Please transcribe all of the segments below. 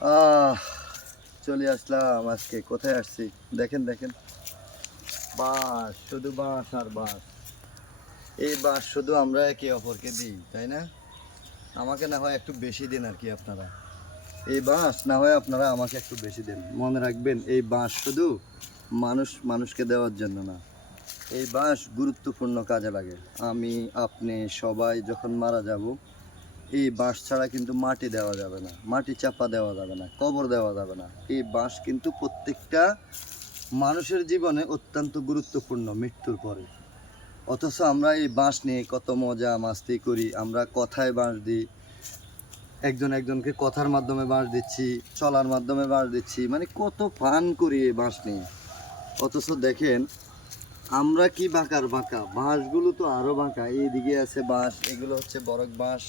আহ চলে আসলাম। আজকে কোথায় আসছি দেখেন দেখেন, বাঁশ, শুধু বাঁশ আর বাঁশ। এই বাঁশ শুধু আমরা একে অপরকে দিই, তাই না? আমাকে না হয় একটু বেশি দিন আর কি আপনারা। এই বাঁশ না হয় আপনারা আমাকে একটু বেশি দিন। মনে রাখবেন, এই বাঁশ শুধু মানুষকে দেওয়ার জন্য না, এই বাঁশ গুরুত্বপূর্ণ কাজে লাগে। আমি, আপনি সবাই যখন মারা যাব, এই বাঁশ ছাড়া কিন্তু মাটি দেওয়া যাবে না, মাটি চাপা দেওয়া যাবে না, কবর দেওয়া যাবে না। এই বাঁশ কিন্তু প্রত্যেকটা মানুষের জীবনে অত্যন্ত গুরুত্বপূর্ণ মৃত্যুর পরে। অথচ আমরা এই বাঁশ নিয়ে কত মজা মাস্তি করি, আমরা কথায় বাঁশ দিই, একজন একজনকে কথার মাধ্যমে বাঁশ দিচ্ছি, চলার মাধ্যমে বাঁশ দিচ্ছি, মানে কত ফান করি এই বাঁশ নিয়ে। অথচ দেখেন আমরা কি বাঁকার বাঁকা, বাঁশগুলো তো আরও বাঁকা। এইদিকে আছে বাঁশ, এগুলো হচ্ছে বরক বাঁশ।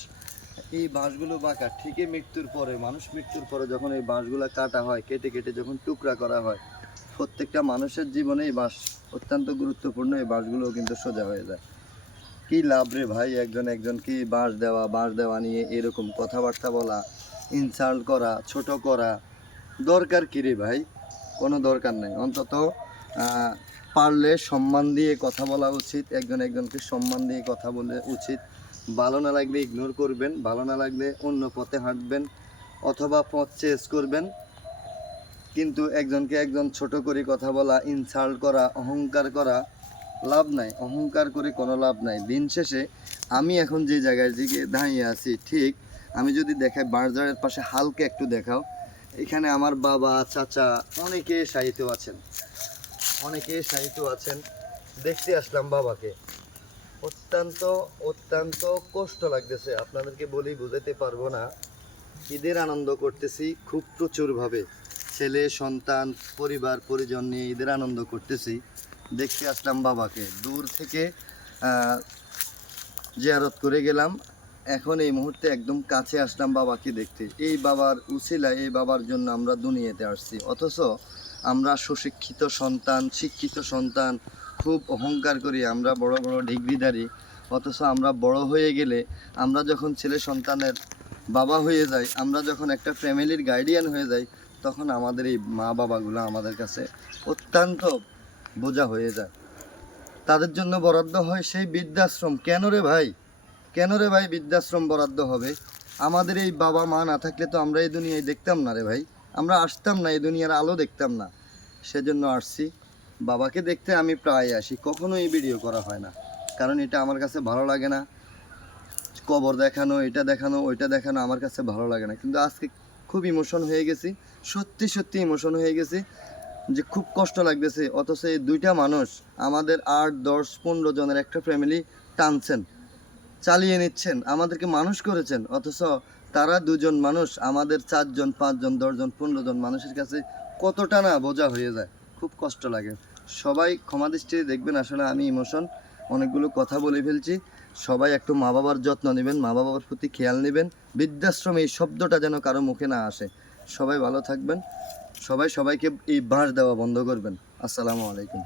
এই বাঁশগুলো বাঁকা ঠিকই মৃত্যুর পরে, মানুষ মৃত্যুর পরে যখন এই বাঁশগুলো কাটা হয়, কেটে কেটে যখন টুকরা করা হয়, প্রত্যেকটা মানুষের জীবনে এই বাঁশ অত্যন্ত গুরুত্বপূর্ণ। এই বাঁশগুলো কিন্তু সোজা হয়ে যায়। কি লাভ রে ভাই, একজন একজনকে বাঁশ দেওয়া নিয়ে এরকম কথাবার্তা বলা, ইনসাল্ট করা, ছোট করা, দরকার কী রে ভাই? কোনো দরকার নেই। অন্তত পারলে সম্মান দিয়ে কথা বলা উচিত, একজন একজনকে সম্মান দিয়ে কথা বলে উচিত। ভালো না লাগলে ইগনোর করবেন, ভালো না লাগলে অন্য পথে হাঁটবেন অথবা পথ চেঞ্জ করবেন। কিন্তু একজনকে একজন ছোট করে কথা বলা, ইনসাল্ট করা, অহংকার করা লাভ নাই। অহংকার করে কোনো লাভ নাই। দিন শেষে আমি এখন যে জায়গায় দিকে দাঁড়িয়ে আছি, ঠিক আমি যদি দেখাই বাজারের পাশে হালকা একটু দেখাও, এখানে আমার বাবা, চাচা অনেকে সাহিত্য আছেন, অনেকে সাহিত্য আছেন। দেখতে আসলাম বাবাকে, অত্যন্ত অত্যন্ত কষ্ট লাগতেছে, আপনাদেরকে বলেই বোঝাতে পারবো না। ঈদের আনন্দ করতেছি খুব প্রচুরভাবে, ছেলে সন্তান পরিবার পরিজন নিয়ে ঈদের আনন্দ করতেছি। দেখতে আসলাম বাবাকে দূর থেকে, জিয়ারত করে গেলাম। এখন এই মুহূর্তে একদম কাছে আসলাম বাবাকে দেখতে। এই বাবার উছিলা, এই বাবার জন্য আমরা দুনিয়াতে আসছি। অথচ আমরা সুশিক্ষিত সন্তান, শিক্ষিত সন্তান, খুব অহংকার করি, আমরা বড় বড় ডিগ্রিধারী। অথচ আমরা বড় হয়ে গেলে, আমরা যখন ছেলে সন্তানের বাবা হয়ে যাই, আমরা যখন একটা ফ্যামিলির গার্ডিয়ান হয়ে যাই, তখন আমাদের এই মা বাবাগুলো আমাদের কাছে অত্যন্ত বোঝা হয়ে যায়। তাদের জন্য বরাদ্দ হয় সেই বৃদ্ধাশ্রম। কেন রে ভাই, কেন রে ভাই বৃদ্ধাশ্রম বরাদ্দ হবে? আমাদের এই বাবা মা না থাকলে তো আমরা এই দুনিয়ায় দেখতাম না রে ভাই, আমরা আসতাম না, এই দুনিয়ার আলো দেখতাম না। সেজন্য আসছি বাবাকে দেখতে। আমি প্রায় আসি, কখনো এই ভিডিও করা হয় না, কারণ এটা আমার কাছে ভালো লাগে না। কবর দেখানো, এটা দেখানো, ওইটা দেখানো আমার কাছে ভালো লাগে না। কিন্তু আজকে খুব ইমোশন হয়ে গেছি, সত্যি সত্যি ইমোশন হয়ে গেছি, যে খুব কষ্ট লাগতেছে। অথচ এই দুইটা মানুষ আমাদের 8, 10, 15 জনের একটা ফ্যামিলি টানছেন, চালিয়ে নিচ্ছেন, আমাদেরকে মানুষ করেছেন। অথচ তারা দুজন মানুষ আমাদের 4 জন, 5 জন, 10 জন, 15 জন মানুষের কাছে কতটা না বোঝা হয়ে যায়। খুব কষ্ট লাগে। সবাই ক্ষমা দৃষ্টিতে দেখবেন, আসলে আমি ইমোশন, অনেকগুলো কথা বলে ফেলছি। সবাই একটু মা বাবার যত্ন নেবেন, মা বাবার প্রতি খেয়াল নেবেন। বৃদ্ধাশ্রম এই শব্দটা যেন কারো মুখে না আসে। সবাই ভালো থাকবেন। সবাই সবাইকে এই বাঁশ দেওয়া বন্ধ করবেন। আসসালামু আলাইকুম।